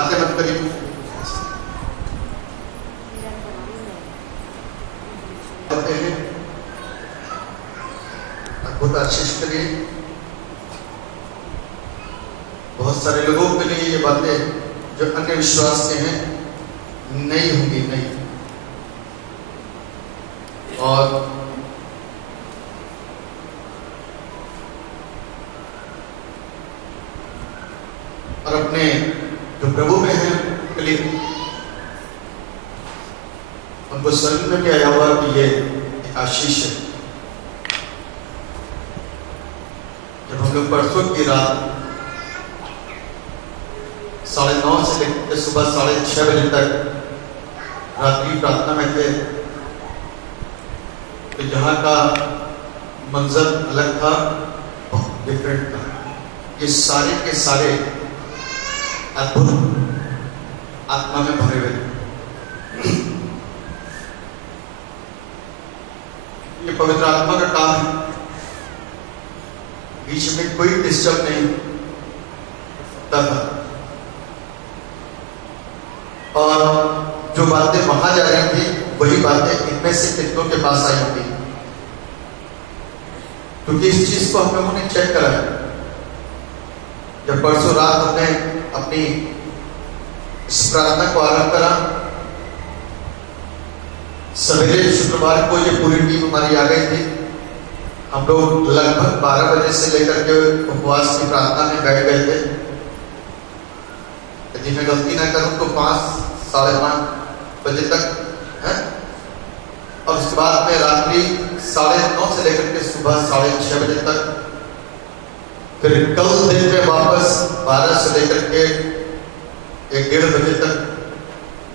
बातें मत करिए। अद्भुत आशीष के लिए बहुत सारे लोगों के लिए ये बातें जो अन्य विश्वास के हैं नहीं होंगी, नहीं। और अपने जो प्रभु में हैं उनके लिए उनको समझ में भी आया हुआ कि ये एक आशीष है। जब हम लोग परसों की रात 9:30 से लेकर सुबह 6:30 बजे तक रात्रि प्रार्थना में थे, तो यहाँ का मंजर अलग था, बहुत डिफरेंट था। ये सारे के सारे अद्भुत आत्मा में भरे हुए थे। ये पवित्र आत्मा का काम है, बीच में कोई डिस्टर्ब नहीं होता था। और जो बातें वहां जा रही थी वही बातें इनमें से कितनों के पास आई होती, क्योंकि इस चीज को हम लोगों ने चेक करा है। जब परसों रात हमने अपनी इस प्रार्थना को आरंभ करा, सवेरे शुक्रवार को ये पूरी टीम हमारी आ गई थी। हम लोग लगभग 12 बजे से लेकर के उपवास की प्रार्थना में बैठ गए थे। यदि मैं गलती ना करूं तो 5, 5:30 बजे तक है। और उसके बाद में रात्रि 9:30 से लेकर के सुबह 6:30 बजे तक, फिर कल दिन में वापस 12 से लेकर के 1-1:30 बजे तक,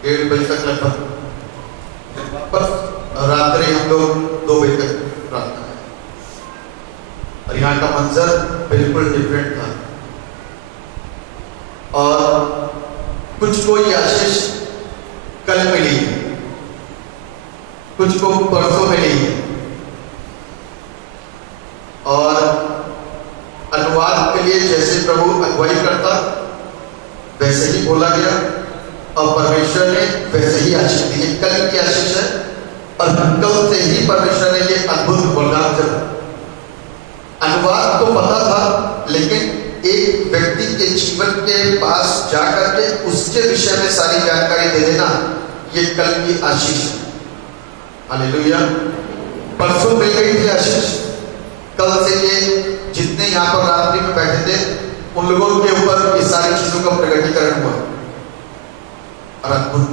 1:30 बजे तक लगभग वापस रात्रि हम लोग 2 बजे तक प्रार्थना है। और यहाँ का मंजर बिल्कुल डिफरेंट था। और कुछ को ये आशीष कल मिली है, कुछ को परसों मिली है। और अनुवाद के लिए जैसे प्रभु अगुवाई करता वैसे ही बोला गया, और परमेश्वर ने वैसे ही आशीष दी है। कल की आशीष है, और कल से ही परमेश्वर ने ये अद्भुत वरदान दिया। अनुवाद तो पता था, लेकिन एक व्यक्ति के जीवन के पास जाकर के उसके विषय में सारी जानकारी दे देना, ये कल की आशीष है। हालेलुया। परसों मिल गई थी आशीष, कल से ये जितने यहाँ पर रात्रि में बैठे थे उन लोगों के ऊपर ये सारी चीजों का प्रकटीकरण हुआ, और अद्भुत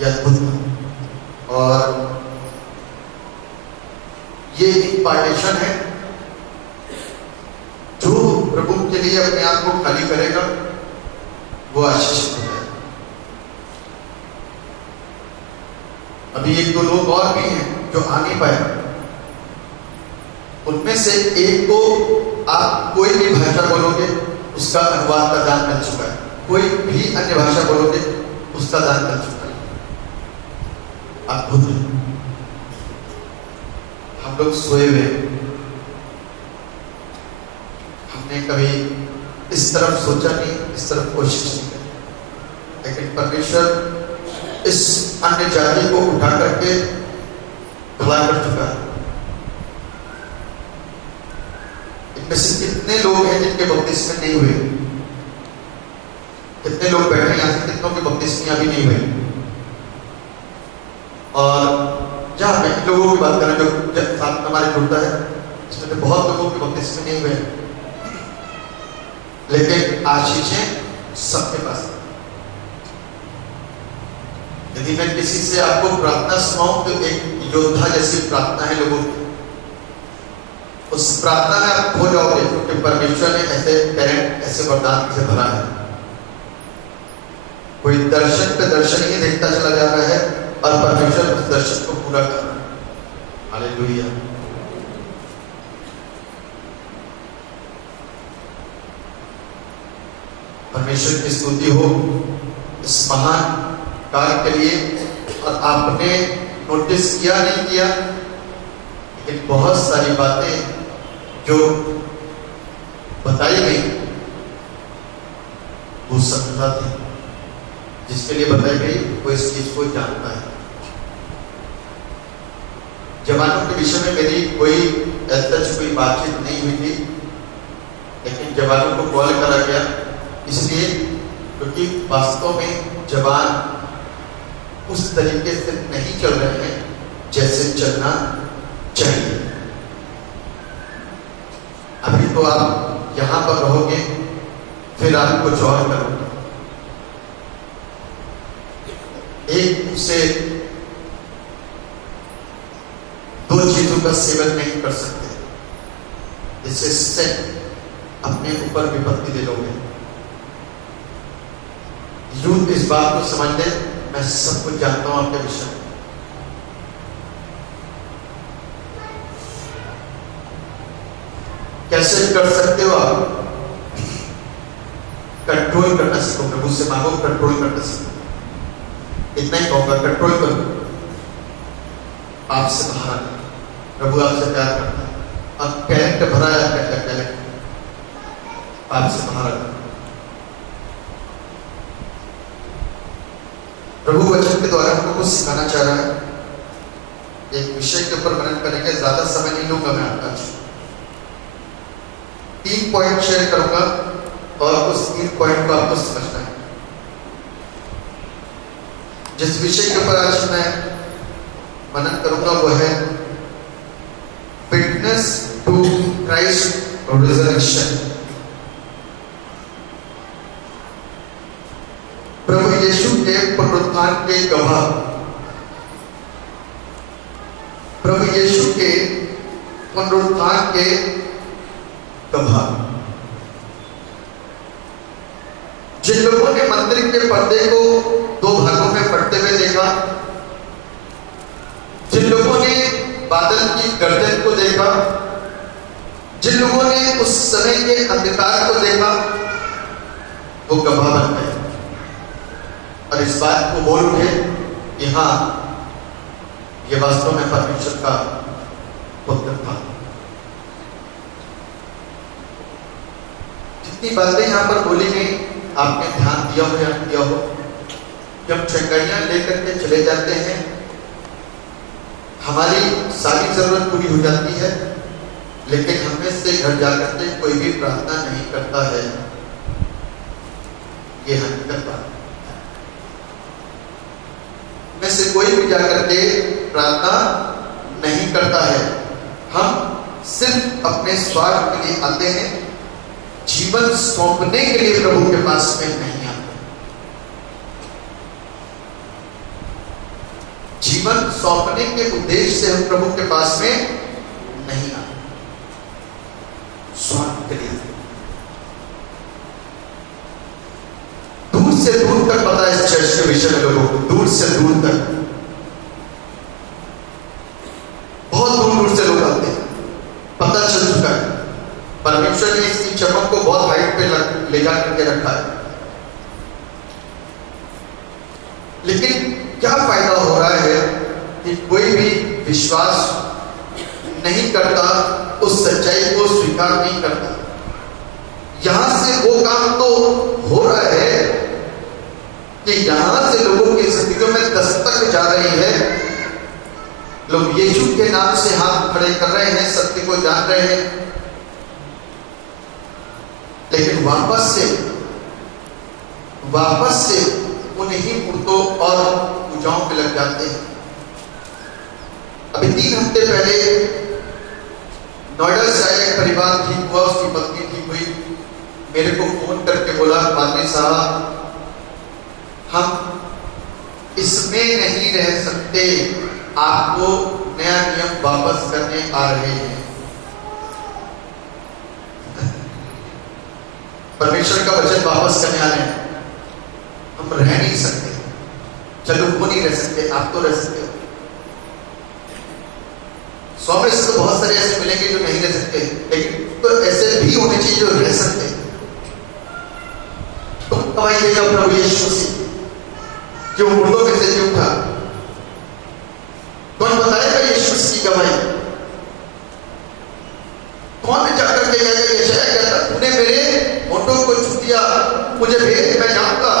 ये अद्भुत। और ये इम्पार्टेशन है, जो प्रभु के लिए अपने आप को खाली करेगा वो आशीषित होता है। अभी 1-2 लोग और भी हैं जो आ नहीं पाए। उनमें से एक को आप कोई भी भाषा बोलोगे उसका अनुवाद का दान मिल चुका है, कोई भी अन्य भाषा बोलोगे उसका दान मिल चुका है। अद्भुत है। हम लोग सोए हुए, हमने कभी इस तरफ सोचा नहीं, इस तरफ कोशिश नहीं की, लेकिन परमेश्वर इस अन्य जाति को उठा करके भला कर चुका है। इनमें से कितने लोग हैं जिनके बपतिस्मे नहीं हुए? कितने लोग बैठे यहाँ से, कितनों के बपतिस्मे अभी नहीं हुए? और जहाँ मैं लोगों की बात करें जो साथ हमारे जुड़ता है, इसमें तो बहुत लोगों के बपतिस्मे नहीं हुए, लेकिन आशीषें सबके पास। यदि मैं किसी से आपको प्रार्थना सुनाऊं तो एक योद्धा जैसी प्रार्थना है लोगों की, उस प्रार्थना में आप खो जाओगे, क्योंकि परमेश्वर ने ऐसे टैलेंट, ऐसे वरदान से भरा है। कोई दर्शन पे दर्शन ही देखता चला जा रहा है, और परमेश्वर उस दर्शन को पूरा कर रहा है। हालेलुया। परमेश्वर की स्तुति हो इस महान कार्य के लिए। और आपने नोटिस किया नहीं किया, लेकिन बहुत सारी बातें जो बताई गई वो सत्यता थी। जिसके लिए बताई गई वो इस चीज को जानता है। जवानों के विषय में मेरी कोई कोई बातचीत नहीं हुई थी, लेकिन जवानों को कॉल करा गया इसलिए क्योंकि वास्तव में जवान उस तरीके से नहीं चल रहे हैं जैसे चलना चाहिए। अभी तो आप यहां पर रहोगे, फिर आप कुछ और करोगे। एक से दो चीजों का सेवन नहीं कर सकते, इससे अपने ऊपर विपत्ति ले लोगे। यूथ इस बात को समझ ले, मैं सब कुछ जानता हूं आपके विषय में। कैसे कर सकते हो आप? कंट्रोल करना सीखो। प्रभु से मांगो, कंट्रोल करना सीखो। इतना ही कहूंगा, कंट्रोल करो। आपसे बाहर प्रभु आपसे प्यार करता है और कैरेक्टर भरा है आपका कैरेक्टर आपसे बाहर आता। प्रभु वचन के द्वारा हमको कुछ सिखाना चाह रहा है। एक विषय के ऊपर मनन करेंगे, ज्यादा समय नहीं लूंगा मैं आपका। 3 पॉइंट शेयर करूंगा और उस 3 पॉइंट को आपको समझना है। जिस विषय के ऊपर आज मैं मनन करूंगा वो है विटनेस टू क्राइस्ट रिजरेक्शन। प्रभु यीशु के पुनरुत्थान के गवाह, प्रभु यीशु के पुनरुत्थान के गवाह। जिन लोगों ने मंदिर के पर्दे को 2 भागों में फटते हुए देखा, जिन लोगों ने बादल की गर्जन को देखा, जिन लोगों ने उस समय के अंधकार को देखा, वो गवाह बन गए और इस बात को बोल उठे कि हाँ, ये वास्तव में परमेश्वर का पुत्र था। जितनी बातें यहां पर बोली गई आपने ध्यान दिया हो या नहीं दिया हो, जब चंगाइयां लेकर के चले जाते हैं, हमारी सारी जरूरत पूरी हो जाती है, लेकिन हमें से घर जाकर के कोई भी प्रार्थना नहीं करता है। ये हकीकत बात में से कोई भी जाकर के प्रार्थना नहीं करता है। हम सिर्फ अपने स्वार्थ के लिए आते हैं, जीवन सौंपने के लिए प्रभु के पास में नहीं आते। जीवन सौंपने के उद्देश्य से हम प्रभु के पास में नहीं आते, स्वार्थ के लिए। दूर से दूर तक पता है इस चर्च के विषय में लोगों को, दूर से दूर तक, बहुत दूर दूर से लोग आते हैं। पता चल चुका है परमेश्वर ने इसकी चमक को बहुत हाइट पे ले जा करके रखा है, लेकिन क्या फायदा हो रहा है कि कोई भी विश्वास नहीं करता, उस सच्चाई को स्वीकार नहीं करता। यहां से वो काम तो हो रहा है कि यहां से लोगों की जिंदगियों में दस्तक जा रही है। लोग यीशु के नाम से हाथ खड़े कर रहे हैं, सत्य को जान रहे हैं, लेकिन वापस से उन्हीं मूर्तों और पूजाओं पे लग जाते हैं। अभी 3 हफ्ते पहले नोएडा से आया एक परिवार ठीक हुआ, उसकी पत्नी ठीक हुई, मेरे को फोन करके बोला, पादरी साहब हम इसमें नहीं रह सकते, आपको नया नियम वापस करने आ रहे हैं। परमेश्वर का वचन वापस करने आ रहे हैं। हम रह नहीं सकते। चलो वो नहीं रह सकते, आप तो रह सकते हो। 100 में से तो बहुत सारे ऐसे मिलेंगे जो नहीं रह सकते, लेकिन तो ऐसे भी होने चाहिए जो रह सकते। तो गवाही देगा प्रभु यीशु मसीह कि वो मुर्दों में से जी उठा। कौन बताएगा यीशु मसीह की गवाही? कौन जाकर के कहेगा, यशायाह कहता तूने मुझे भेज, मैं जाऊंगा।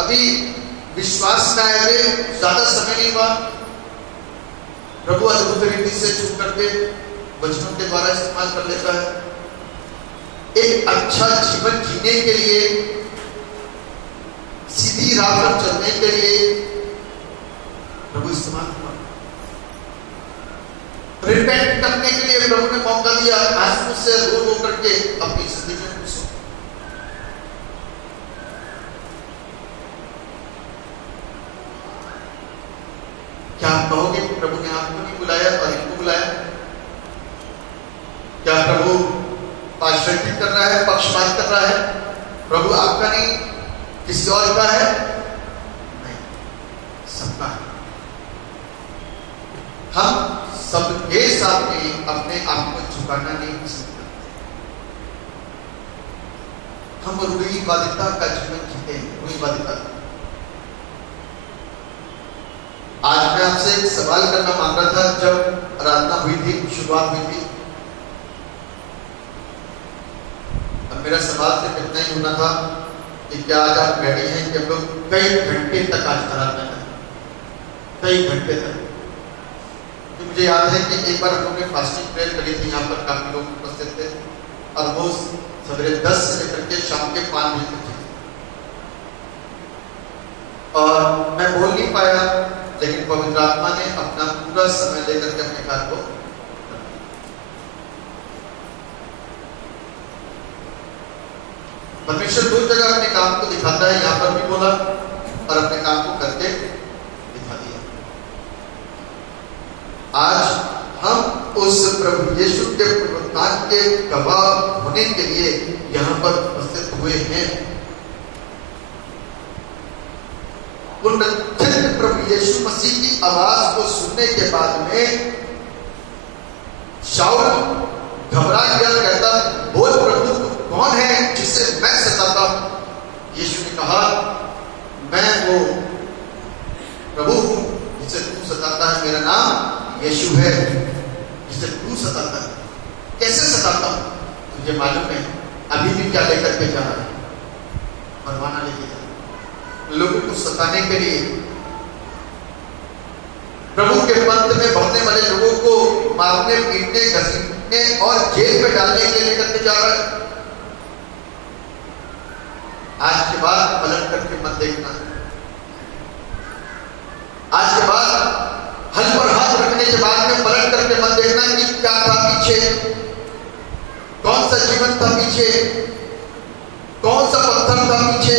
अभी विश्वास का है, ज्यादा समय नहीं हुआ, प्रभु अद्भुत रीति से छू करके वचनों के द्वारा इस्तेमाल कर लेता है। एक अच्छा जीवन जीने के लिए, सीधी राह पर चलने के लिए प्रभु इस्तेमाल हुआ। रिपेंट करने के लिए प्रभु ने मौका दिया। आज मुझसे रो करके अपनी जिंदगी में घुसो। क्या आप कहोगे कि प्रभु ने आपको नहीं बुलाया और इनको बुलाया? क्या प्रभु पार्शियलिटी कर रहा है, पक्षपात कर रहा है? प्रभु आपका नहीं, किसी और का है? नहीं, सबका है। हम सबके सामने अपने आप को झुकाना नहीं पसंद करते। हम रूढ़िवादिता का जीवन जीते हैं, रूढ़िवादिता। आज मैं आपसे एक सवाल करना मांग रहा था जब आराधना हुई थी, शुरुआत हुई थी। अब मेरा सवाल सिर्फ इतना ही होना था कि क्या आज आप रेडी हैं कि हम लोग कई घंटे तक आज आराधना करें, कई घंटे तक। तो मुझे याद है कि एक बार हम लोगों ने फास्टिंग प्रेयर करी थी, यहाँ पर काफी लोग उपस्थित थे, और वो सवेरे 10 से लेकर के शाम के 5 बजे तक थी। और मैं बोल नहीं पाया, लेकिन पवित्र आत्मा ने अपना पूरा समय लेकर के अपने कार्य को। परमेश्वर दो जगह अपने काम को दिखाता है, यहां पर भी बोला और अपने काम को करके दिखा दिया। आज हम उस प्रभु यीशु के पुनरुत्थान के गवाह होने के लिए यहां पर उपस्थित हुए हैं। पुनरुत्थित प्रभु यीशु मसीह की आवाज को सुनने के बाद में शाऊल घबरा गया, कहता, बोल प्रभु तू कौन है जिसे मैं सताता हूं? यीशु ने कहा, मैं वो प्रभु हूं जिसे तू सताता है। मेरा नाम यीशु है, जिसे तू सताता है। कैसे सताता हूं? तुझे मालूम है अभी भी क्या लेकर के जा रहा है? परवाना लेके जा रहा है, लोगों को सताने के लिए, प्रभु के पंथ में बढ़ने वाले लोगों को मारने, पीटने, घसीटने और जेल में डालने के लिए करके जा रहा है। आज के बाद पलट करके मत देखना। आज के बाद हल पर हाथ रखने के बाद में पलट करके मत देखना कि क्या था पीछे, कौन सा जीवन था पीछे, कौन सा पत्थर था पीछे,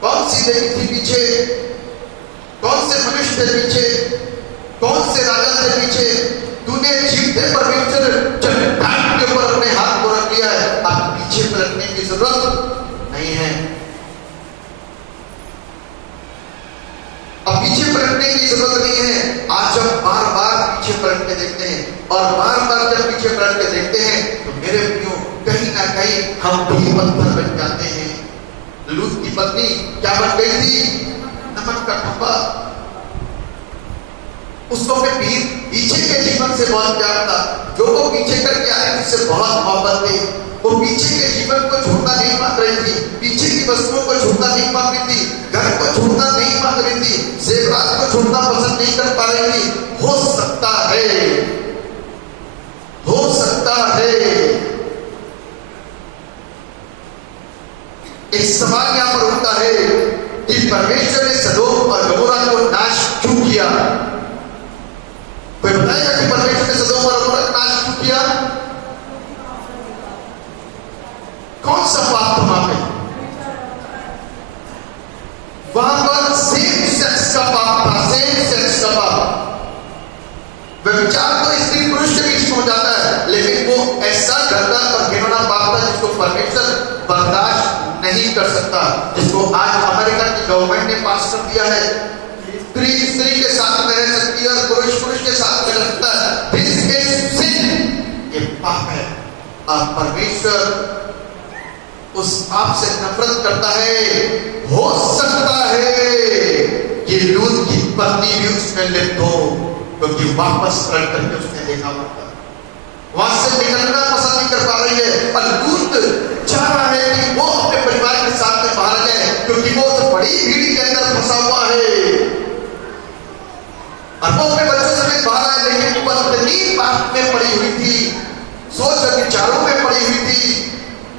कौन सी देवी थी पीछे, कौन से मनुष्य थे पीछे, कौन से राजा थे पीछे। तूने जीवते परमेश्वर चट्टान के ऊपर अपने हाथ को रख लिया है, अब पीछे पलटने की जरूरत नहीं है। अब पीछे पलटने की जरूरत नहीं है। आज हम बार बार पीछे पलट के देखते हैं, और बार बार जब पीछे पलट के देखते हैं तो मेरे प्रियो कहीं ना कहीं हम भी पत्थर बन जाते हैं। लूत की पत्नी क्या बन गई थी? नमक का खंभा। उसको अपने पीछे के जीवन से बहुत प्यार था, जो वो पीछे करके आए उससे बहुत मोहब्बत थी। वो पीछे के जीवन को छोड़ना नहीं मांग रही थी, पीछे की वस्तुओं को छोड़ना नहीं मांग रही थी, घर को छोड़ना नहीं मांग रही थी, जेवरात को छोड़ना पसंद नहीं कर पा रही थी। हो सकता है, हो सकता है। एक सवाल यहां पर उठता है कि परमेश्वर ने सदोम और गमोरा को नाश क्यों किया? कोई बताएगा कि परमेश्वर ने सदोम और गमोरा को नाश क्यों किया? कौन सा पाप था वहां पे? वहां पर सेम सेक्स का पाप था, सेम सेक्स का पाप। व्यभिचार तो स्त्री पुरुष के बीच में हो जाता है, लेकिन वो ऐसा गंदा और घिनौना पाप था जिसको परमेश्वर बर्दाश्त नहीं कर सकता, जिसको आज अमेरिका की गवर्नमेंट ने पास कर दिया है। स्त्री स्त्री के साथ में रह सकती है और पुरुष पुरुष के साथ में रह सकता है। दिस इज सिन, ये पाप है। और परमेश्वर उस पाप से नफरत करता है। हो सकता है कि लूत की पत्नी भी उसमें लिप्त हो, क्योंकि वापस पलट करके उसने देखा होता। वहां से निकलना पसंद नहीं कर पा रही है और लूत चाह रहा है कि वो अपने परिवार के साथ में बाहर जाए, क्योंकि वो तो बड़ी भीड़ के अंदर फंसा हुआ है और वो अपने बच्चों समेत बाहर आए, लेकिन वो बदतमीज बात में पड़ी हुई थी, सोच और विचारों में पड़ी हुई थी,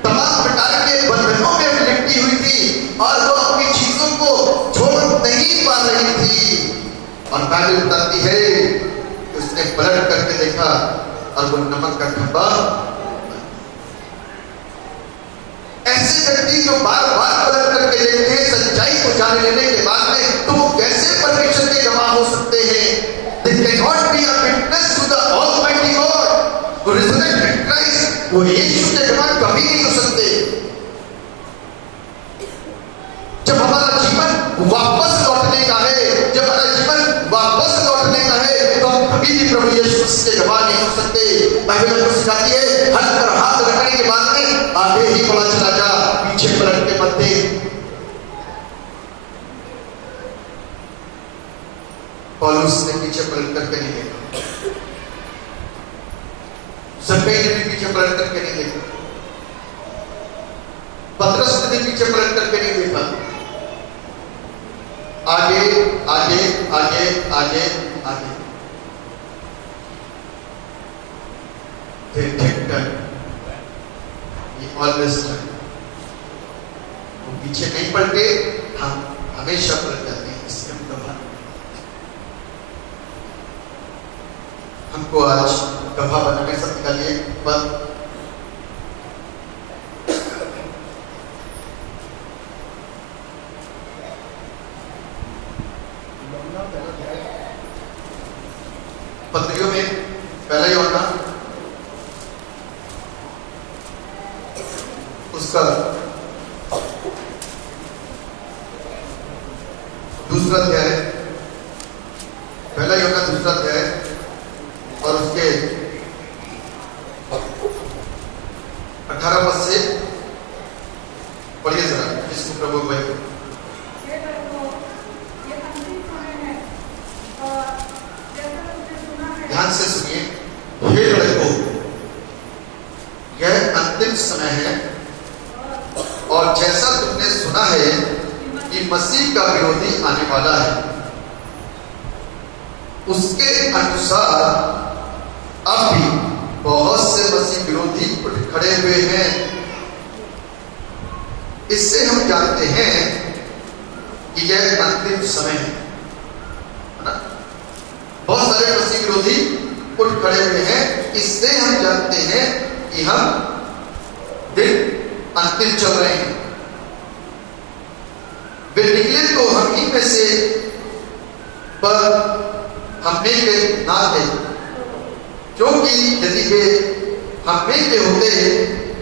तमाम प्रकार के बंधनों में लिपटी हुई थी और वो अपनी चीजों को छोड़ नहीं पा रही थी। और बाइबल बताती है कि उसने पलट करके देखा और वो नमक का डब्बा। ऐसे व्यक्ति जो बार बार पलट करके देखते हैं सच्चाई को जान लेने के बाद में, तो वो कैसे परमेश्वर के गवाह हो सकते हैं? They cannot be a witness to the Almighty God, who resurrected Christ. वो यीशु के गवाह कभी नहीं हो सकते। जब हमारा जीवन वापस लौटने का है, जब हमारा जीवन वापस लौटने का है, तो हम कभी भी प्रभु यीशु मसीह के गवाह नहीं हो सकते। बाइबल हमको सिखाती है हर पर हाथ रखने के बाद में आगे ही बढ़ा चला जा, पीछे पलट के मत देख। पौलुस ने पीछे पलट करके नहीं देखा, जक्कई ने भी पीछे पलट करके नहीं देखा, पतरस ने भी पीछे पलट करके नहीं देखा। आगे आगे आगे आगे आगे वो पीछे नहीं पलटे, हम हमेशा पलट जाते हैं। इसके हमको आज गवाह बनाने सब का लिए पर पत्रियों में पहला यूहन्ना उसका दूसरा अध्याय, पहला यूहन्ना दूसरा अध्याय और उसके 18 पद से पढ़िए जरा, जिसको प्रभु भाई ध्यान से सुनिए। हे लड़कों, यह अंतिम समय है और जैसा तुमने सुना है कि मसीह का विरोधी आने वाला है, उसके अनुसार अब भी बहुत से मसीह विरोधी उठ खड़े हुए हैं। इससे हम जानते हैं कि यह अंतिम समय है ना? बहुत सारे मसीह विरोधी उठ खड़े हुए हैं, इससे हम जानते हैं कि हम दिन अंतिम चल रहे हैं। वे निकले तो हम ही में से, पर हम में के ना थे, क्योंकि यदि वे हम में के होते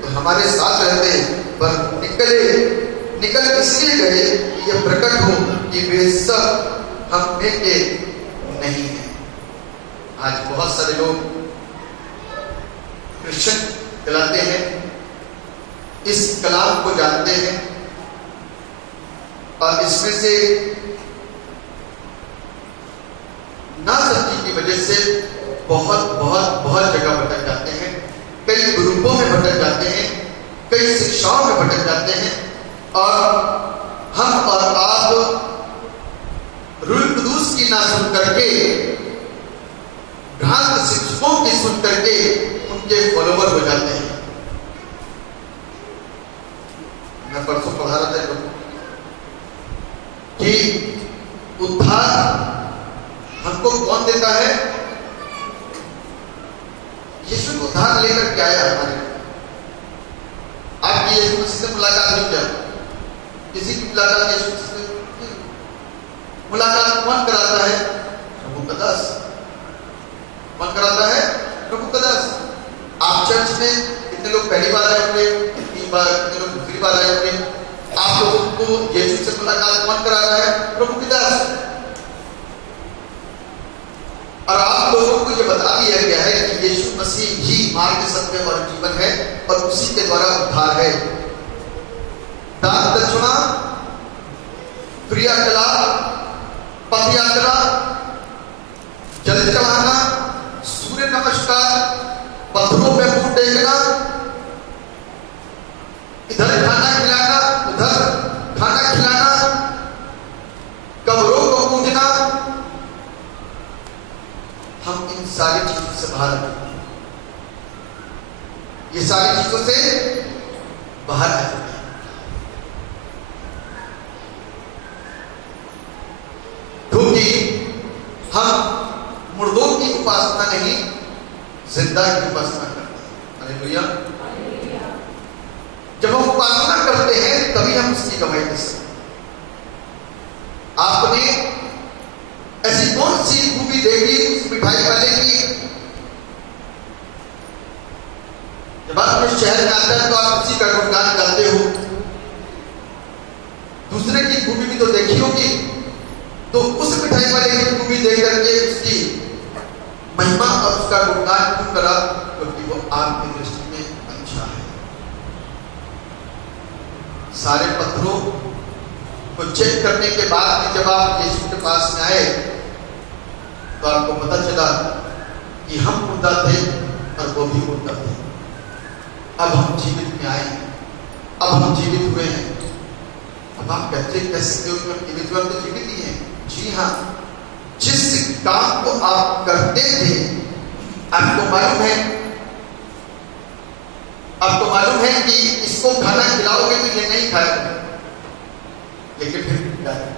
तो हमारे साथ रहते, पर निकल इसलिए गए कि यह प्रकट हो कि वे सब हम में के नहीं है। आज बहुत सारे लोग क्रिश्चियन कहलाते हैं, इस कलाम को जानते हैं और इसमें से ना समझी की वजह से बहुत बहुत बहुत जगह भटक जाते हैं, कई ग्रुपों में भटक जाते हैं, कई शिक्षाओं में भटक जाते हैं। और हम और आप रूह कुदूस की ना सुन करके, भ्रांत शिक्षकों की सुन करके उनके फॉलोवर हो जाते हैं। मैं परसों पढ़ा रहा था कि उद्धार हमको कौन देता है? यीशु उद्धार लेकर के आया हमारे। आपकी यीशु मसीह से मुलाकात हुई क्या? किसी की मुलाकात यीशु से मुलाकात कौन कराता है? प्रभु का दास। कौन कराता है? प्रभु का दास। आप चर्च में कितने लोग पहली बार आए होंगे, कितनी बार, कितने लोग दूसरी बार आए होंगे? आप लोगों को यीशु से मुलाकात कौन करा रहा है? प्रभु की दास। और आप लोगों को यह बता दिया गया है कि यीशु मसीह ही मार्ग, सत्य और जीवन है और उसी के द्वारा उद्धार है। दान दक्षिणा, क्रियाकलाप, पद यात्रा, जल चढ़ाना, सूर्य नमस्कार, पत्थरों हम इन सारी चीजों से बाहर हैं। ये सारी चीजों से बाहर आ चुके हैं, क्योंकि हम मुर्दों की उपासना नहीं, जिंदा की उपासना करते हैं। हालेलुया। जब हम उपासना करते हैं तभी हम उसकी कमाई कर सकते हैं। आपने ऐसी कौन सी खूबी देखी उस मिठाई वाले की? जब आप अपने शहर में आते हैं तो आप उसी का गुणगान गाते हो। दूसरे की खूबी भी तो देखी होगी, तो उस मिठाई वाले की खूबी देख करके उसकी महिमा और उसका गुणगान क्यों करा? क्योंकि वो आपकी दृष्टि में अच्छा है। सारे पत्थरों को चेक करने के बाद में जब आप यीशु के पास में आए तो आपको पता चला कि हम मुर्दा थे और वो भी मुर्दा थे। अब हम जीवित में आए, अब हम जीवित हुए हैं। अब आप कहते कैसे हो कि जीवित हुए? तो जीवित ही हैं। जी हाँ, जिस काम को आप करते थे आपको मालूम है कि इसको खाना खिलाओगे तो ये नहीं खाएगा, लेकिन फिर खिलाएगा।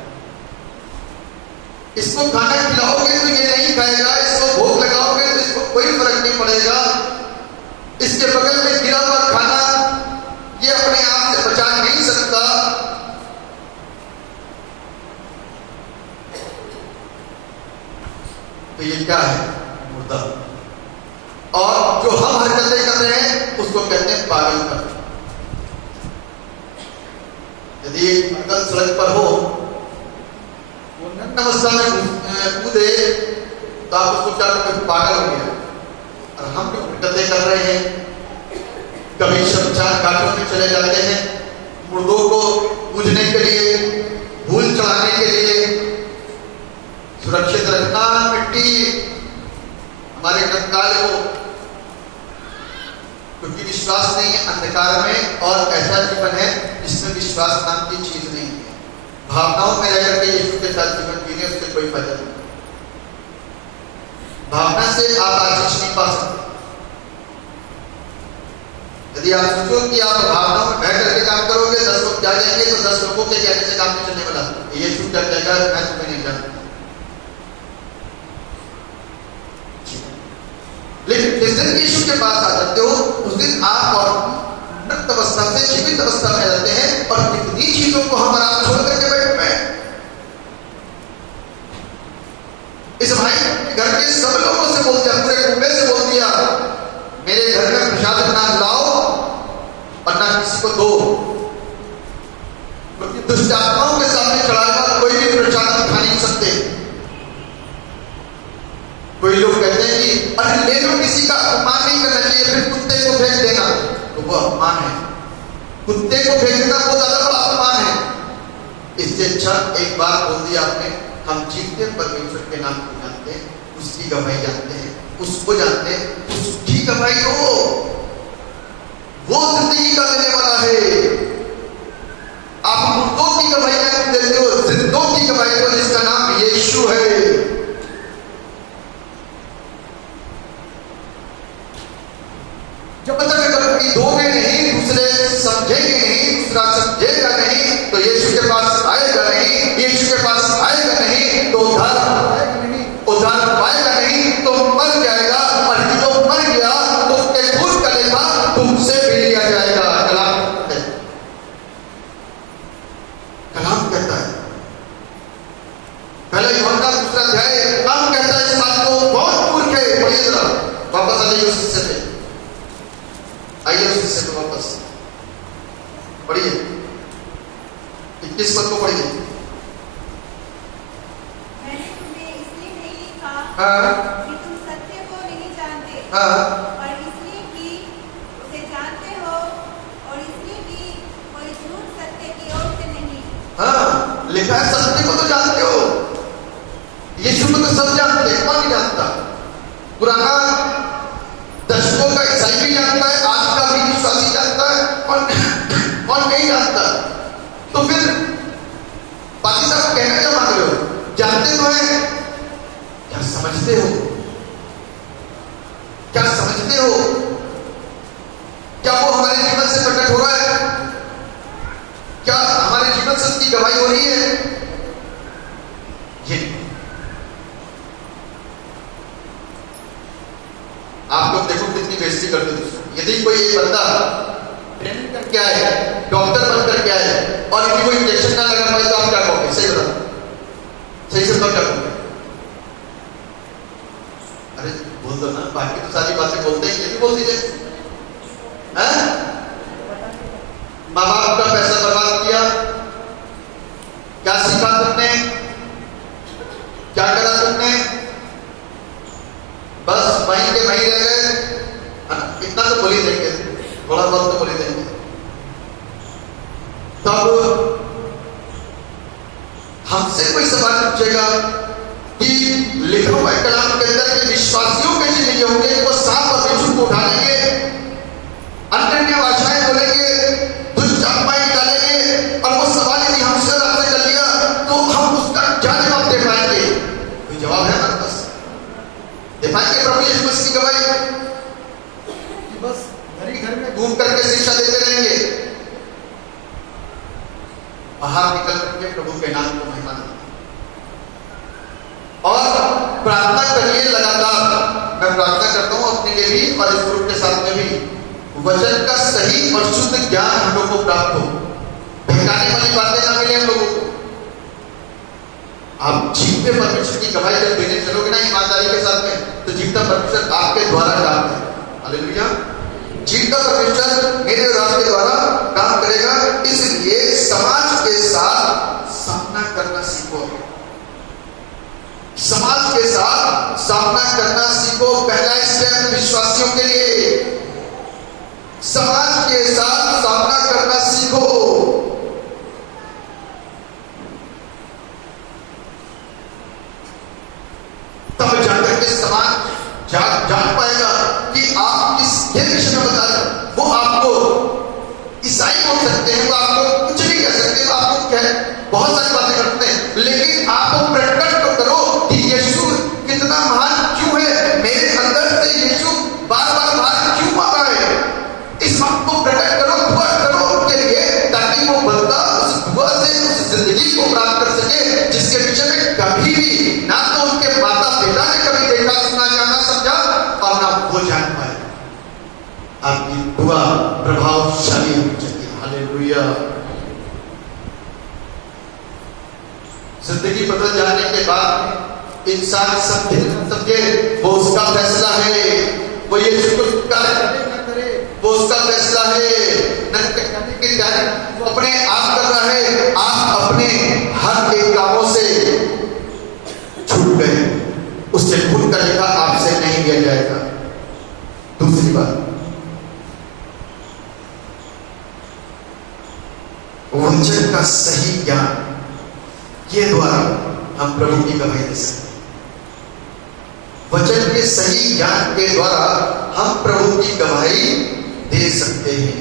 इसको खाना खिलाओगे तो ये नहीं खाएगा, इसको भोग लगाओगे तो इसको कोई फर्क नहीं पड़ेगा। इसके बगल में गिरा हुआ खाना ये अपने आप से बचा नहीं सकता। तो ये क्या है? मुर्दा। और जो हम हरकतें कर रहे हैं उसको कहते हैं पागलपन। यदि एक पागल सड़क पर हो, वो नग्न अवस्था में कूदे तो आप उसको क्या कहेंगे? पागल हो गया। और हम जो हरकतें कर रहे हैं, कभी शमशान घाटों में चले जाते हैं मुर्दों को पूजने के लिए, फूल चढ़ाने के लिए, सुरक्षित रखना मिट्टी हमारे कंकाल को, क्योंकि विश्वास नहीं है अंधकार में, और ऐसा जीवन है जिसमें विश्वास नाम की चीज नहीं है। भावनाओं में रह करके यीशु के साथ जीवन जीने उससे कोई फायदा नहीं। भावना से आप आशीष नहीं पा सकते। यदि आप सोचो कि आप भावनाओं में बैठ करके काम करोगे, 10 लोग क्या जाएंगे, तो 10 लोगों के कहने से काम नहीं चलने वाला। यीशु क्या कहेगा? मैं तुम्हें नहीं जानता। लेकिन जिस दिन यीशु के पास आ जाते हो उस दिन आप और मृत अवस्था से जीवित अवस्था में जाते हैं, और कितनी चीजों को हम आराम छोड़ करके बैठे हुए हैं। इस भाई घर के सब लोगों से बोल दिया, पूरे कुंबे से बोल दिया, मेरे घर में प्रसाद ना लाओ और ना किसी को दो, क्योंकि दुष्ट आत्माओं के सामने चढ़ाया कोई भी प्रसाद खा नहीं सकते। कोई लोग कहते हैं कि अरे ले लो, किसी का अपमान नहीं करना चाहिए, फिर कुत्ते को फेंक देना, तो वो अपमान है। कुत्ते को फेंकना वो ज्यादा बड़ा अपमान है। इससे अच्छा एक बार बोल दिया आपने, हम जीवते परमेश्वर के नाम को जानते हैं, उसकी गवाही जानते हैं, उसको जानते हैं, उसकी गवाही हो, वो जिंदगी का देने वाला है। आप मुर्दों की गवाही नहीं देते हो, जिंदों की गवाही हो, जिसका नाम यीशु है। जब तक अगर दोगे नहीं, दूसरे समझेंगे नहीं, दूसरा समझेगा नहीं, तो यीशु के पास आएगा नहीं। यीशु के पास आएगा नहीं तो उद्धार पाएगा नहीं, उद्धार पाएगा नहीं तो मर जाएगा, और जो मर गया तो उसके खून का लेखा तुमसे भी लिया जाएगा। कलाम कहता है, पहले यूहन्ना 2 अध्याय कलाम कहता है इस बात को, बहुत मूर्ख है। पढ़िए जरा, वापस आ जाइए उस हिस्से पे, आइए उस हिस्से पे वापस पढ़िए, 21 पद को पढ़िए। मैंने तुम्हें इसलिए नहीं लिखा हाँ, कि तुम सत्य को नहीं जानते, हाँ, और इसलिए कि उसे जानते हो, और इसलिए कि कोई झूठ सत्य की ओर से नहीं। हाँ, लिखा है सत्य को तो जानते हो। यीशु को तो सब जानते हैं, कौन नहीं जानता? पुराना दशकों का ईसाई भी जानता है, आज का भी विश्वासी जानता है, कौन नहीं जानता? तो फिर बाकी सब कहना क्या मांग रहे हो? जानते तो है, क्या समझते हो? सकते हो? क्या वो हमारे जीवन से प्रकट हो रहा है? क्या हमारे जीवन से उसकी गवाही हो रही है? ये आप लोग देखो कितनी बेइज्जती करते दोस्तों। यदि कोई एक बंदा ट्रेनिंग करके आए, डॉक्टर बन करके आए और यदि कोई इंजेक्शन ना लगा पाए तो आप क्या कहोगे? सही बता, सही से क्या कहोगे? अरे बोल दो ना, बाकी तो सारी बातें बोलते हैं, ये भी बोल दीजिए। माँ बाप का पैसा बर्बाद किया, क्या सीखा तुमने, क्या करा तुमने? बस वहीं के वहीं रह गए। इतना तो बोल ही देंगे, थोड़ा बहुत तो बोल ही देंगे। तब हमसे कोई सवाल पूछेगा कि लिखे हुए कलाम के अंदर के विश्वासियों के जिंदगी होंगे, वो सांप और बिच्छू को उठा लेंगे, अन्य भाषाएं बोलेंगे, दुष्ट आत्माएं निकालेंगे, और वो सवाल यदि हमसे आपसे कर लिया तो हम उसका क्या जवाब दे पाएंगे? कोई जवाब है हमारे पास? दे पाएंगे प्रभु यीशु मसीह की गवाही? बस घर ही घर में घूम करके शिक्षा देते रहेंगे? बाहर निकल करके प्रभु के नाम को महिमा दें और प्रार्थना करिए लगातार। मैं प्रार्थना करता हूं अपने लिए भी और इस ग्रुप के साथ में भी, वचन का सही और शुद्ध ज्ञान हम लोगों को प्राप्त हो, बहकाने वाली बातें ना मिले हम लोगों को। आप जीवते परमेश्वर की गवाही जब देने चलोगे ना ईमानदारी के साथ में, तो जीवता परमेश्वर आपके द्वारा काम करेगा। हालेलुया। जीवता परमेश्वर मेरे और आपके द्वारा काम करेगा। इसलिए समाज के साथ सामना करना सीखो, समाज के साथ सामना करना सीखो। पहला स्टेप विश्वासियों के लिए, समाज के साथ सामना करना सीखो। तब जाकर के समाज जान पाएगा कि आप किस विषय में बता रहे। वो आपको ईसाई बोल सकते हैं, वो आपको कुछ नहीं कह सकते, वो आपको बहुत सारी बातें करते हैं, लेकिन आप प्रकट तो करो कि यीशु कितना महान क्यों है, मेरे अंदर से यीशु बार बार बाहर क्यों आता है। इस बात को प्रकट करो, दुआ करो उनके लिए, ताकि वो बंदा उस दुआ से उस जिंदगी को प्राप्त कर सके जिसके पीछे में कभी भी ना तो उनके माता पिता ने कभी देखा, सुना, जाना, समझा, और ना वो जान पाए। आपकी दुआ प्रभावशाली होनी चाहिए। हालेलुया। जिंदगी बदल जाने के बाद इंसान समझे वो उसका फैसला है, वो यीशु को स्वीकार करे ना करे वो उसका फैसला है। वो अपने आप कर रहा है, आप अपने हर एक कामों से छूट गए, उससे खून का लेखा आपसे नहीं लिया जाएगा। दूसरी बात, वचन का सही ज्ञान के द्वारा हम प्रभु की गवाही दे सकते हैं। वचन के सही ज्ञान के द्वारा हम प्रभु की गवाही दे सकते हैं।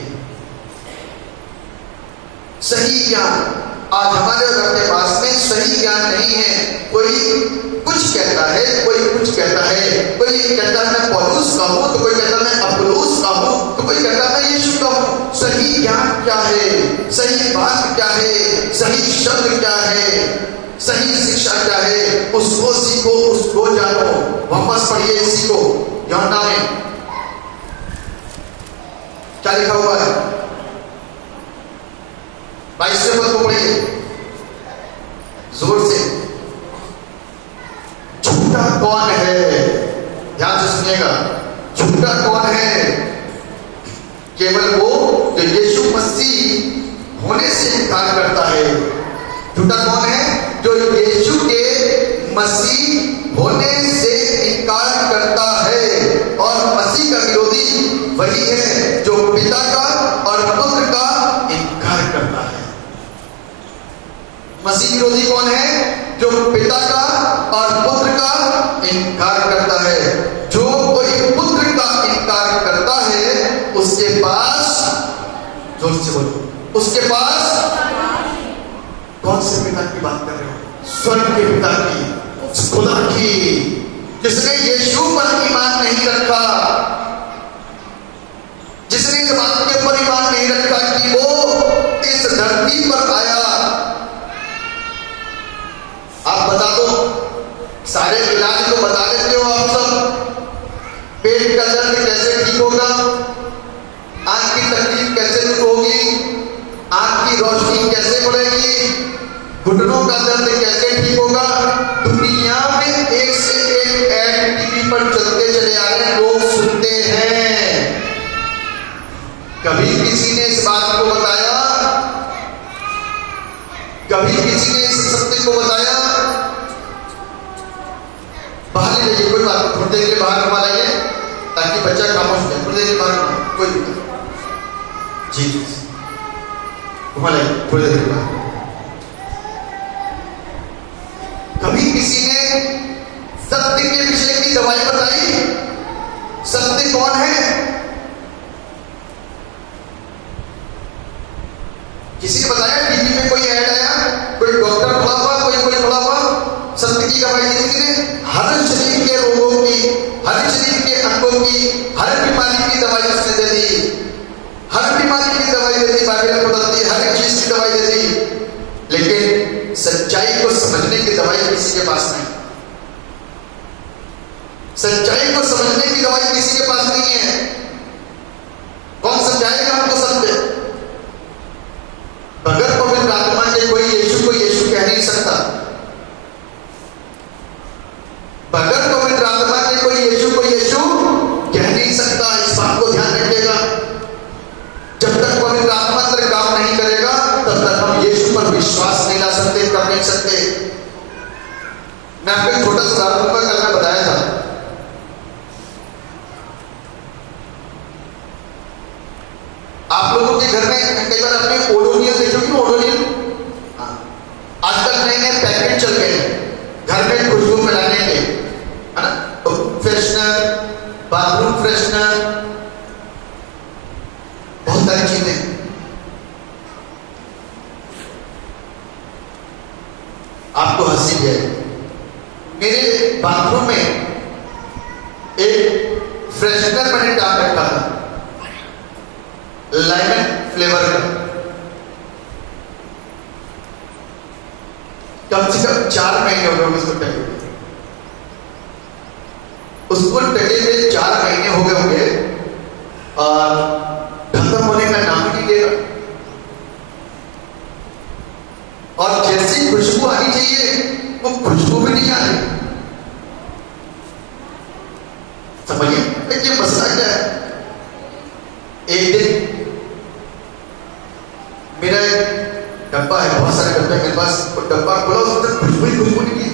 सही ज्ञान आज हमारे और आपके पास में सही ज्ञान नहीं है। कोई कुछ कहता है, कोई कुछ कहता है, कोई कहता है मैं पौलुस का हूं, तो कोई कहता है मैं अपुल्लोस का हूं, तो कोई कहता है मैं यीशु का हूं। सही ज्ञान क्या है, सही बात क्या है, सही शब्द क्या है, सही शिक्षा क्या है, उसको सीखो, उसको जानो। वापस पढ़िए इसी को, यूहन्ना में क्या लिखा हुआ है, 22वें पद को पढ़िए जोर से। झूठा कौन है, ध्यान से सुनिएगा, झूठा कौन है? केवल वो जो यीशु मसीह होने से इनकार करता है। झूठा कौन है? जो यीशु के मसीह होने से इनकार करता है। और मसीह का विरोधी वही है जो पिता का और पुत्र का इनकार करता है। मसीह विरोधी कौन है? जो पिता का और पुत्र का इनकार करता है। जो कोई पुत्र का इनकार करता है उसके पास, जोर से बोलो, उसके पास कौन से पिता की बात कर रहे हो? स्वर्ग के पिता की, खुदा की, जिसने यीशु पर ईमान नहीं रखा। धरती पर आया। आप बता दो, सारे इलाज तो बता देते हो आप सब। पेट का दर्द कैसे ठीक होगा, आंख की तकलीफ कैसे दूर होगी, आंख की रोशनी कैसे बढ़ेगी, घुटनों का दर्द कैसे ठीक होगा। दुनिया में एक से एक ऐड टीवी पर चलते चले आ रहे हैं, लोग सुनते हैं। कभी किसी ने इस बात को बताया, कभी किसी ने इस सत्य को बताया? बाहर ले जाइए, कोई बात नहीं, थोड़ी देर के लिए बाहर घुमा लाइए ताकि बच्चा खामोश हो जाए। थोड़ी देर के बाहर घुमा, कोई दिक्कत नहीं। जी घुमा लाइए थोड़ी देर के बाद। कभी किसी ने सत्य के विषय की दवाई बताई? सत्य कौन है? किसी ने बताया? टीवी में कोई ऐड आया, कोई डॉक्टर खड़ा हुआ, कोई खड़ा हुआ, सत्य की दवाई दी किसी ने? हर शरीर के रोगों की, हर शरीर के अंगों की, हर बीमारी की दवाई उसने दे दी। हर बीमारी की दवाई दे दी, बाइबल में बताती है, हर एक चीज की दवाई दे दी। लेकिन सच्चाई को समझने की दवाई किसी के पास नहीं। सच्चाई को समझने की दवाई किसी के पास नहीं है। कौन समझाएगा हमको सत्य? बगैर पवित्र आत्मा के कोई यीशु को यीशु कह नहीं सकता। बगैर पवित्र आत्मा के कोई यीशु को यीशु कह नहीं सकता। इस बात को ध्यान रखिएगा। जब तक पवित्र आत्मा अंदर काम नहीं करेगा तब तक हम यीशु पर विश्वास नहीं ला सकते, कर नहीं सकते। मैं आपको एक छोटा सा उदाहरण दूंगा, कल मैं बताया था। आप लोगों के घर में कई बार आपने ओडोनियल देखोगे, ओडोनियल आजकल नए नए पैकेट चल गए हैं घर में खुशबू फैलाने के, है ना? तो फ्रेशनर, बाथरूम फ्रेशनर, बहुत सारी चीजें। आपको हंसी भी है। मेरे बाथरूम में एक फ्रेशनर मैंने डाल रखा था, लेमन फ्लेवर का। कम से कम 4 महीने हो गए उसको टके हुए। उसको टके हुए 4 महीने हो गए होंगे और खत्म होने का नाम ही नहीं ले रहा। और जैसी खुशबू आनी चाहिए वो खुशबू भी नहीं आ रही। समझिए ये मसला क्या है। एक दिन मेरा एक डब्बा है, बहुत सारे डब्बे मेरे पास, वो डब्बा खोला, उसमें खुशबू ही खुशबू निकली।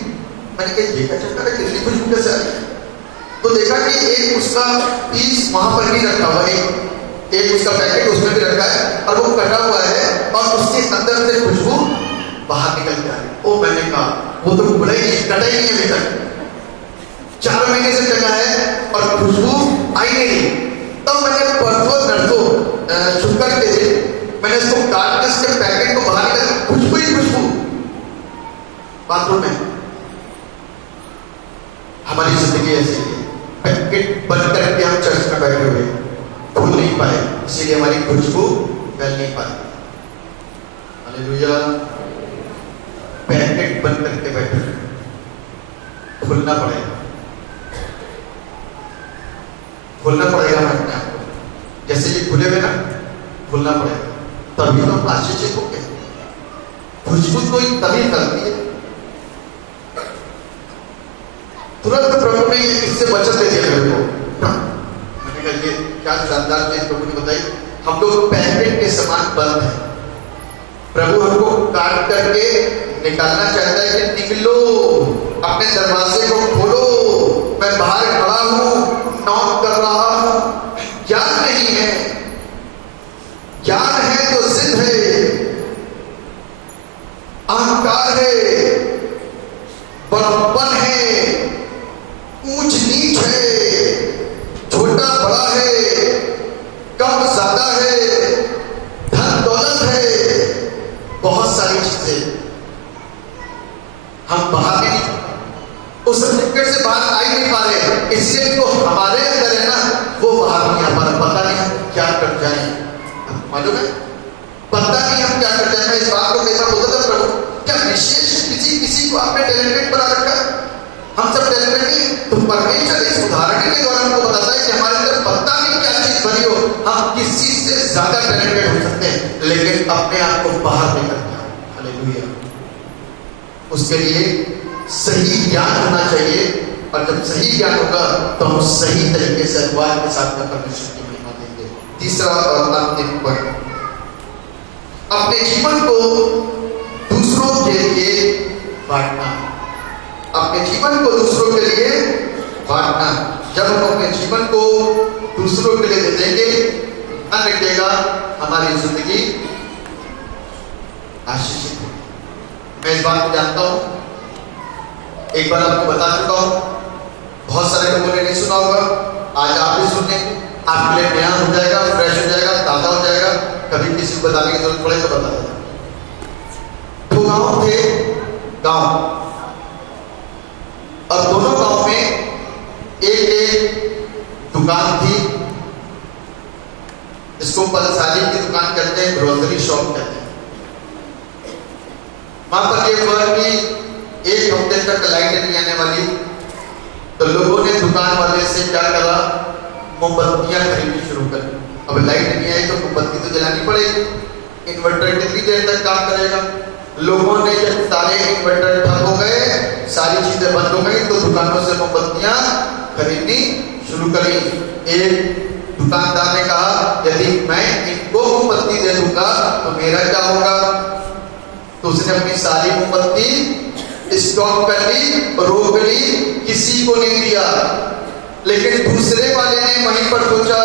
मैंने कहा ये क्या चक्कर है, कितनी खुशबू कैसे आ रही है? तो देखा कि एक उसका पीस वहां पर नहीं रखा हुआ, एक उसका पैकेट उसमें भी रखा है और वो कटा हुआ है और उसके अंदर से खुशबू बाहर निकल के आ रही। ओ मैंने कहा वो तो खुला ही नहीं, कटा ही नहीं अभी तक, 4 महीने से जगह है और खुशबू आई नहीं। तब मैंने परसों नरसों शुक्र के दिन मैंने इसको काट के इसके पैकेट को बाहर निकाला, खुशबू ही खुशबू बाथरूम में। हमारी जिंदगी ऐसी है, पैकेट बंद करके हम चर्च में बैठे हुए, खुल नहीं पाए, इसीलिए हमारी खुशबू फैल नहीं पाई। हालेलुया। पैकेट बंद करके बैठे, खुलना पड़ेगा, खुलना पड़ेगा अपने आप को। जैसे ये खुले हुए ना, खुलना पड़ेगा, तभी तो हम आश्चर्यचकित होंगे। खुशबू तो तभी फैलती है। तुरंत प्रभु ने इससे वचन दे दिया मेरे को। मैंने कहा ये क्या शानदार चीज प्रभु ने बताई। हम लोग पैकेट के समान बंद है। प्रभु हमको काट करके निकालना चाहता है कि निकलो, अपने दरवाजे को खोलो, मैं बाहर खड़ा हूं, नॉक कर रहा हूं। ज्ञान नहीं है, ज्ञान है तो जिद है, अहंकार है, बड़प्पन है, ऊंच नीच है, छोटा बड़ा है, कम ज्यादा है, धन दौलत है, बहुत सारी चीजें। हम बाहर नहीं, उस सर्टिफिकेट से बाहर आ ही नहीं पा रहे, इसलिए तो हमारे अंदर है ना, वो बाहर नहीं आ पा रहा। पता नहीं क्या कर जाए, मालूम है? पता पता नहीं हम क्या करते हैं। मैं इस बात को कई बार बोलता था, प्रभु क्या विशेष किसी को आपने टैलेंटेड बना रखा है? हम सब टैलेंटेड नहीं। तो परमेश्वर इस उदाहरण के द्वारा हमको बताता है कि हमारे अंदर पता नहीं क्या चीज भरी हो, हम किस चीज से ज्यादा टैलेंटेड हो सकते हैं, लेकिन अपने आप को बाहर लेकर के आओ। हालेलुया। उसके लिए सही ज्ञान होना चाहिए, और जब सही ज्ञान होगा तो हम सही तरीके से अनुवाद के साथ में परमेश्वर की महिमा देंगे। तीसरा और अंतिम पॉइंट, अपने जीवन को दूसरों के लिए बांटना। अपने जीवन को दूसरों के लिए बांटना। जब हम अपने जीवन को दूसरों के लिए दे देंगे, अन्य देगा, हमारी जिंदगी आशीषित होगी। मैं इस बात को जानता हूं, एक बार आपको बता चुका हूं, बहुत सारे लोगों ने नहीं सुना होगा, आज आप भी सुनने, आपके लिए नया हो जाएगा, फ्रेश हो जाएगा, ताजा हो जाएगा। कभी किसी को बताने की जरूरत पड़े तो बता देगा। दो गांव थे, गांव, और दोनों गांव में एक दुकान थी, इसको फलसारी की दुकान कहते हैं, ग्रोसरी शॉप कहते हैं। वहां पर ये हुआ कि एक हफ्ते तक लाइट नहीं आने वाली, तो लोगों ने दुकान वाले से क्या करा, मोमबत्तियां खरीदनी शुरू कर। अब लाइट नहीं आई तो मोमबत्ती तो जलानी पड़ेगी, इन्वर्टर कितनी देर तक काम करेगा। लोगों ने जब सारे इन्वर्टर ठप हो गए, सारी चीजें बंद हो गई, तो दुकानों से मोमबत्तियां खरीदनी शुरू करी। एक दुकानदार ने कहा, यदि मैं इनको मोमबत्ती दे दूंगा तो मेरा क्या होगा? तो उसने अपनी सारी मोमबत्ती स्टॉक कर ली, रोक ली, किसी को नहीं दिया। लेकिन दूसरे वाले ने वहीं पर सोचा,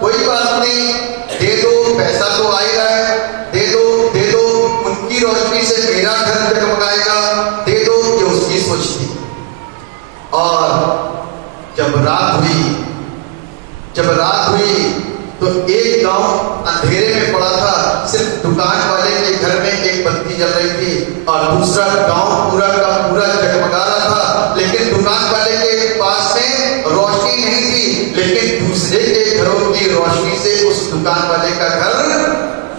कोई बात नहीं, दे दो, पैसा तो आएगा, दे दो, दे दो, उनकी रोशनी से मेरा घर जगमगाएगा, दे दो, ये उसकी सोच थी। और जब रात हुई तो एक गांव अंधेरे में पड़ा था, सिर्फ दुकान वाले के घर में एक बत्ती जल रही थी, और दूसरा गांव पूरा का पूरा जगमगा रहा था। लेकिन दुकान वाले के पास में रोशनी नहीं थी, लेकिन दूसरे के घरों की रोशनी से उस दुकान वाले का घर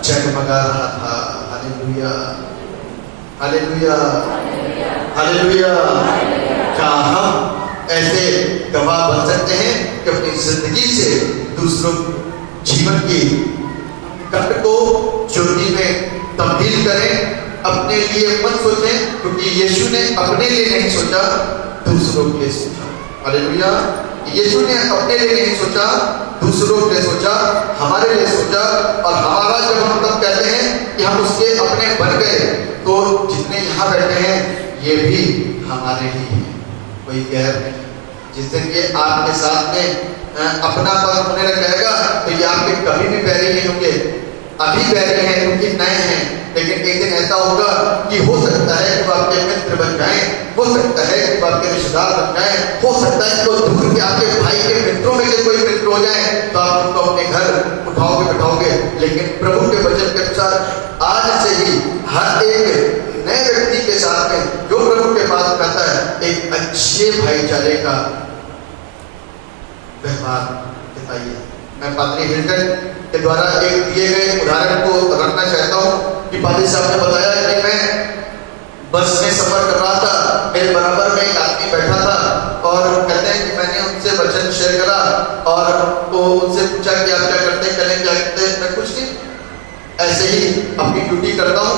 जगमगा रहा था। Hallelujah, hallelujah, hallelujah. क्या हम ऐसे गवाह बन सकते हैं कि अपनी जिंदगी से दूसरों जीवन की कट को ज्योति में तब्दील करें? अपने लिए मत सोचें, क्योंकि यीशु ने अपने लिए नहीं सोचा, दूसरों के लिए सोचा। हालेलुया। यीशु ने अपने लिए नहीं सोचा, दूसरों के लिए सोचा, हमारे लिए सोचा। और हमारा जब हम तब कहते हैं कि हम उसके अपने बन गए, तो जितने यहाँ बैठे हैं ये भी हमारे ही हैं, कोई गैर नहीं। जिस दिन ये आपके साथ में अपना पद होने लगेगा, तो ये आपके कभी भी बैरी नहीं होंगे। अभी बैरी हैं क्योंकि नए हैं, लेकिन एक दिन ऐसा होगा कि हो सकता है कि वो आपके मित्र बन जाएं, हो सकता है कि वो आपके रिश्तेदार बन जाएं, हो सकता है कि दूर के आपके भाई के मित्रों में से कोई मित्र हो जाए, तो आप उनको अपने घर उठाओगे बिठाओगे। लेकिन प्रभु के वचन के अनुसार आज से ही हर एक नए व्यक्ति के साथ में जो प्रभु के पास आता है, एक अच्छे भाईचारे का व्यवहार दिखाइए। मैं पादरी हिल्टन के द्वारा एक दिए गए उदाहरण को रखना चाहता हूँ कि पादरी साहब ने बताया कि मैं बस में सफर कर रहा था, मेरे बराबर में एक आदमी बैठा था, और कहते हैं कि मैंने उनसे वचन शेयर करा, और तो उनसे पूछा कि आप क्या करते हैं? कहने क्या करते हैं? मैं कुछ नहीं, ऐसे ही अपनी ड्यूटी करता हूँ।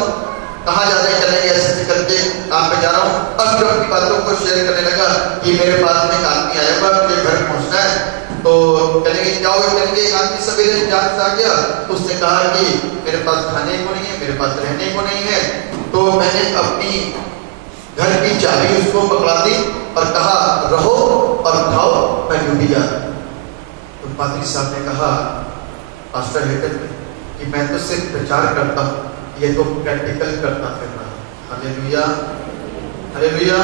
कहाँ जा रहे हैं? चलेंगे ऐसे करके काम पे जा रहा हूँ। और फिर अपनी बातों को शेयर करने लगा कि मेरे पास में एक आदमी आया हुआ, मुझे घर पहुँचना है। तो कहेंगे क्या होगा? कहेंगे एक आदमी सवेरे जान से आ गया, उसने कहा कि मेरे पास खाने को नहीं है, मेरे पास रहने को नहीं है। तो मैंने अपनी घर की चाबी उसको पकड़ा दी और कहा रहो और खाओ, मैं ड्यूटी जा रहा हूँ। तो पादरी साहब ने कहा, पास्टर हिल्टन, कि मैं तो सिर्फ प्रचार करता हूँ, ये तो प्रैक्टिकल करता फिर रहा। Hallelujah, hallelujah.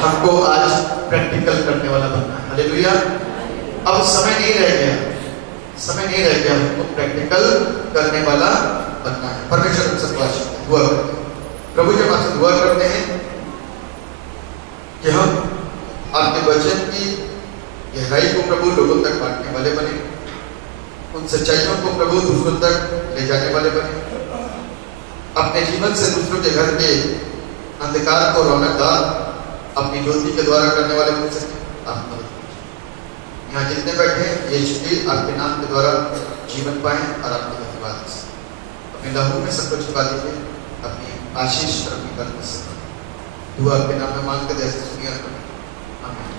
हमको आज प्रैक्टिकल करने वाला बनना है। हालेलुया। अब समय नहीं रह गया, समय नहीं रह गया, हमको प्रैक्टिकल करने वाला बनना है। परमेश्वर हमसे दुआ करते हैं, प्रभु जब आपसे दुआ करते हैं कि हम आपके वचन की गहराई को प्रभु लोगों तक बांटने वाले बने, उन सच्चाइयों को प्रभु दूसरों तक ले जाने वाले बने। अपने जीवन से दूसरों के घर के अंधकार को रौनकदार अपनी ज्योति के द्वारा करने वाले बन सके, आप मदद कीजिए। यहाँ जितने बैठे हैं ये छुट्टी आपके नाम के द्वारा जीवन पाए और आपके धन्यवाद से अपने लहू में सब कुछ छुपा दीजिए, अपनी आशीष और अपनी कर्म से दुआ आपके नाम में मांगते जैसे सुनिए। आमीन।